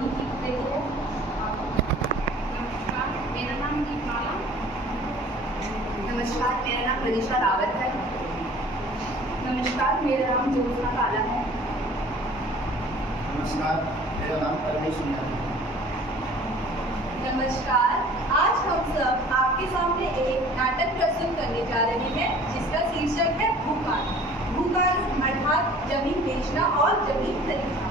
नीति देते हैं। नमस्कार, मेरा नाम दीपमाला। नमस्कार, मेरा नाम मनीषा रावत है। नमस्कार, मेरा नाम ज्योत्सना काला है। नमस्कार, मेरा नाम परमेश सुंदर है। नमस्कार, आज हम सब आपके सामने एक नाटक प्रस्तुत करने जा रहे हैं जिसका शीर्षक है भूकानून। भूकानून अर्थात जमीन बेचना और जमीन खरीदना।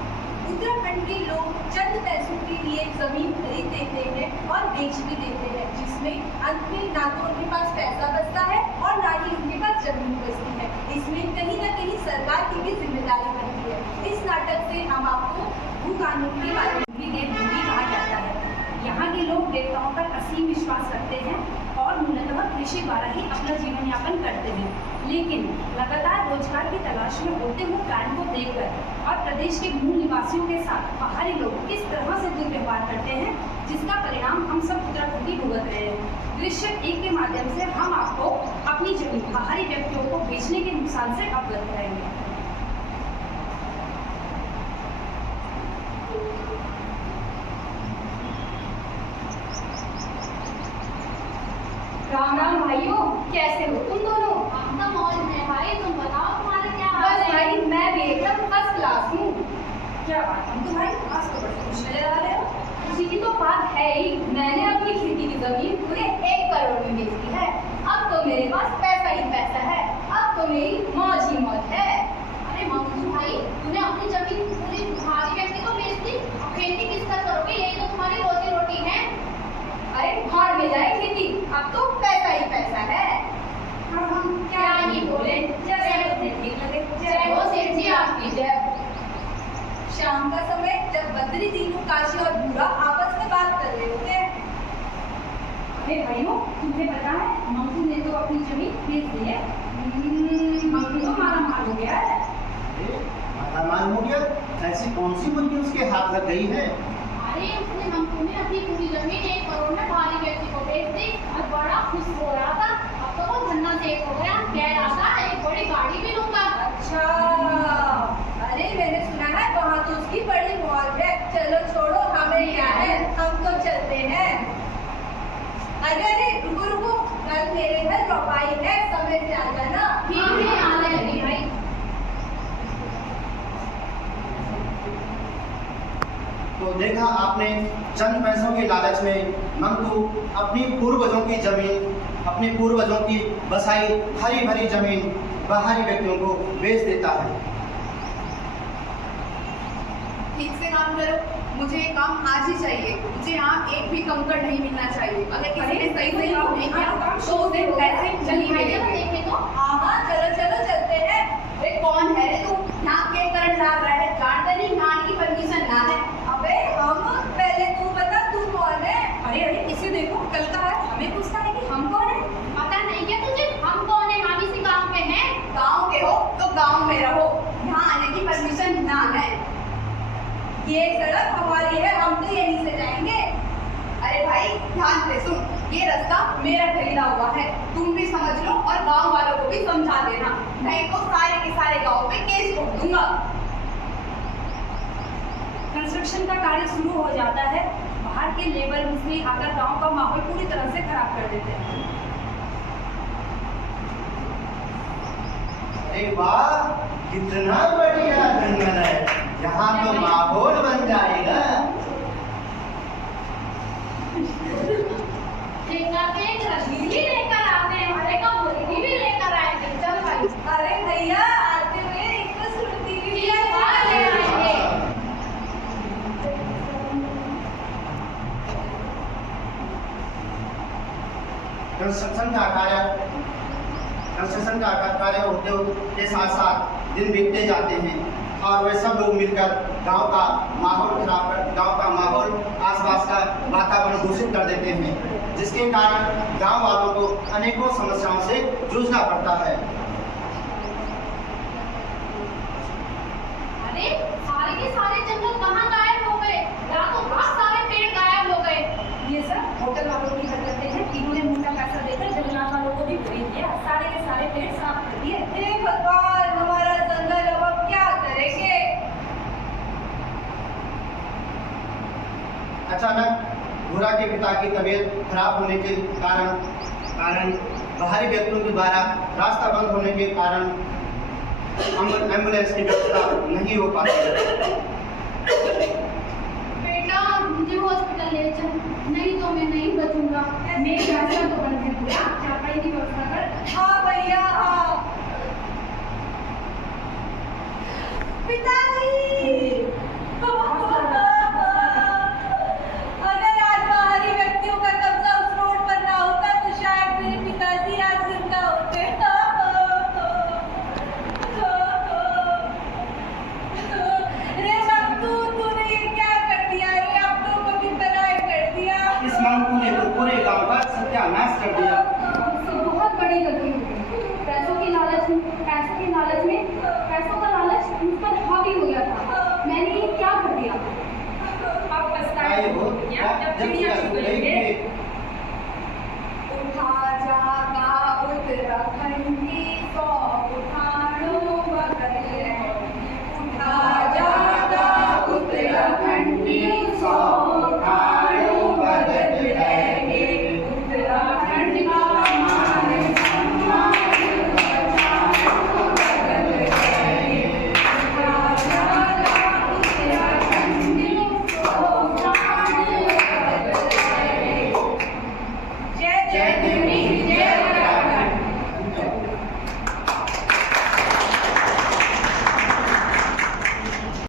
उत्तराखंड के लोग चंद पैसों के लिए जमीन खरीद देते हैं और बेच भी देते हैं, जिसमें अंत में ना तो उनके पास पैसा बचता है और ना ही उनके पास जमीन बचती है। इसमें कहीं ना कहीं सरकार की भी जिम्मेदारी बनती है। इस नाटक से हम आपको भूकानून के बारे में देवभूमि कहा जाता है। यहाँ के लोग देवताओं पर असीम विश्वास रखते हैं और मूलतः कृषि द्वारा ही अपना जीवन यापन करते हैं, लेकिन लगातार रोजगार की तलाश में होते हुए प्लान को देखकर और प्रदेश के मूल निवासियों के साथ बाहरी लोग किस तरह से दुर्व्यवहार करते हैं, जिसका परिणाम हम सब उत्तराखंडी भुगत रहे हैं। दृश्य 1 के माध्यम से हम आपको अपनी जमीन बाहरी व्यक्तियों को बेचने के नुकसान से अवगत कराएंगे। राम राम भाइयों, कैसे हो तुम दोनों? हम तो मौज में भाई, तुम बताओ तुम्हारे क्या हाल बस है? भाई मैं भी एकदम फर्स्ट क्लास हूँ। क्या बात, हम तो भाई आज तो बड़े खुश नजर आ रहे हो। खुशी की तो बात है ही, मैंने अपनी खेती की जमीन पूरे 1 करोड़ में बेच दी है। अब तो मेरे पास पैसा ही पैसा है, अब तो मेरी मौज ही मौज है। अरे मंगू भाई, तूने अपनी जमीन पूरी भारी व्यक्ति को बेच दी, अब खेती किसका करोगे? यही तो तुम्हारी रोजी रोटी है। अरे भाड़ में जाए खेती, अब तो पैसा ही पैसा है। अब हम क्या ही बोले, जैसे ठीक लगे। जय हो सेठ जी आपकी जय। शाम का समय जब बद्री, तीनों, काशी और भूरा आपस में बात कर रहे होते हैं। अरे भाइयों, तुम्हें पता है मंगू ने तो अपनी जमीन बेच दी है। मंगू तो मारा मार हो गया है। मालामाल हो गया? ऐसी कौन सी मुर्गी उसके हाथ लग गई है? अरे उसने मंगू ने अपनी पूरी जमीन 1 करोड़ में भारी व्यक्ति को बेच दी और बड़ा खुश हो रहा था। अब तो वो धन्ना सेठ हो गया, कह रहा था एक बड़ी गाड़ी भी लूंगा। अच्छा, अरे मैंने सुना है वहाँ तो उसकी बड़ी मौज है। चलो छोड़ो, हमें क्या है, हम तो चलते हैं। अरे अरे रुको रुको, कल मेरे घर रोपाई है, समय से आ जाना। ठीक है, आ जाएगी भाई। तो देखा आपने, चंद पैसों के लालच में मंगू अपनी पूर्वजों की जमीन, अपने पूर्वजों की बसाई हरी भरी जमीन बाहरी व्यक्तियों को बेच देता है। ठीक से काम करो, मुझे ये काम आज ही चाहिए। मुझे यहाँ एक भी कंकड़ नहीं मिलना चाहिए। अगर किसी ने सही सही काम नहीं किया तो उसे पैसे नहीं मिलेंगे। देखे तो हाँ, चलो चलो चलते हैं। अरे कौन है रे तू? यहाँ के करंट लाग रहा है, जानते नहीं यहाँ की परमिशन ना है। अबे हम, पहले तू बता तू कौन है? अरे अरे इसे देखो, कल का है, हमें पूछता है कि हम कौन है। पता नहीं क्या तुझे? हम कौन है? हम इसी गांव के हैं। गाँव के हो तो गाँव में रहो, यहाँ आने की परमिशन ना है। ये सड़क हमारी है, हम तो यहीं से जाएंगे। अरे भाई ध्यान से सुन, ये रास्ता मेरा खरीदा हुआ है, तुम भी समझ लो और गांव वालों को भी समझा देना, नहीं तो सारे के सारे गांव पे केस ठोक दूंगा। कंस्ट्रक्शन का कार्य शुरू हो जाता है। बाहर के लेबर मिस्त्री आकर गांव का माहौल पूरी तरह से खराब कर देते हैं। अरे वाह, कितना बढ़िया जंगल है, यहाँ तो माहौल बन जाएगा। देखा देख रसीली लेकर आते हैं, हमारे का मुर्गी भी लेकर आएंगे। चल भाई। अरे भैया आते हुए एक तो सुनती भी ये बात ले आएंगे। कंस्ट्रक्शन का कार्य होते के साथ साथ दिन बीतते जाते हैं और वे सब लोग मिलकर गांव का माहौल आसपास का वातावरण दूषित कर देते हैं, जिसके कारण गांव वालों को अनेकों समस्याओं से जूझना पड़ता है। अरे सारे के सारे जंगल कहाँ गायब हो गए? या तो बहुत सारे पेड़ गायब हो गए। ये सब होटल वालों की हरकतें हैं। इन्होंने मोटा पैसा देकर जंगलात वालों को भी खरीद लिया, सारे के सारे पेड़ साफ कर दिए। हे भगवान, हमारा जंगल अब क्या करेंगे? अचानक भूरा के पिता की तबीयत खराब होने के कारण बाहरी व्यक्तियों के द्वारा रास्ता बंद होने के कारण एम्बुलेंस की व्यवस्था नहीं हो पाती है। बेटा मुझे हॉस्पिटल ले चल, नहीं तो मैं नहीं बचूंगा। मेरे रास्ता तो बंद है भैया, चापाई की व्यवस्था कर। हाँ भैया हाँ। पिताजी अगर आज बाहरी व्यक्तियों का कब्जा उस रोड पर ना होता तो शायद मेरे पिताजी आज जिंदा होते। रे मंटू तूने ये क्या कर दिया? ये अब तो कभी पराई कर दिया। इस मंटू ने तो पूरे गांव का सत्यानाश कर दिया। मुझसे बहुत बड़ी गलती हो गई। पैसों का लालच मुझ पर हावी हो गया था। मैंने ये क्या कर दिया? आप पछताए आए हो जब चिड़िया जब चुग लेंगे।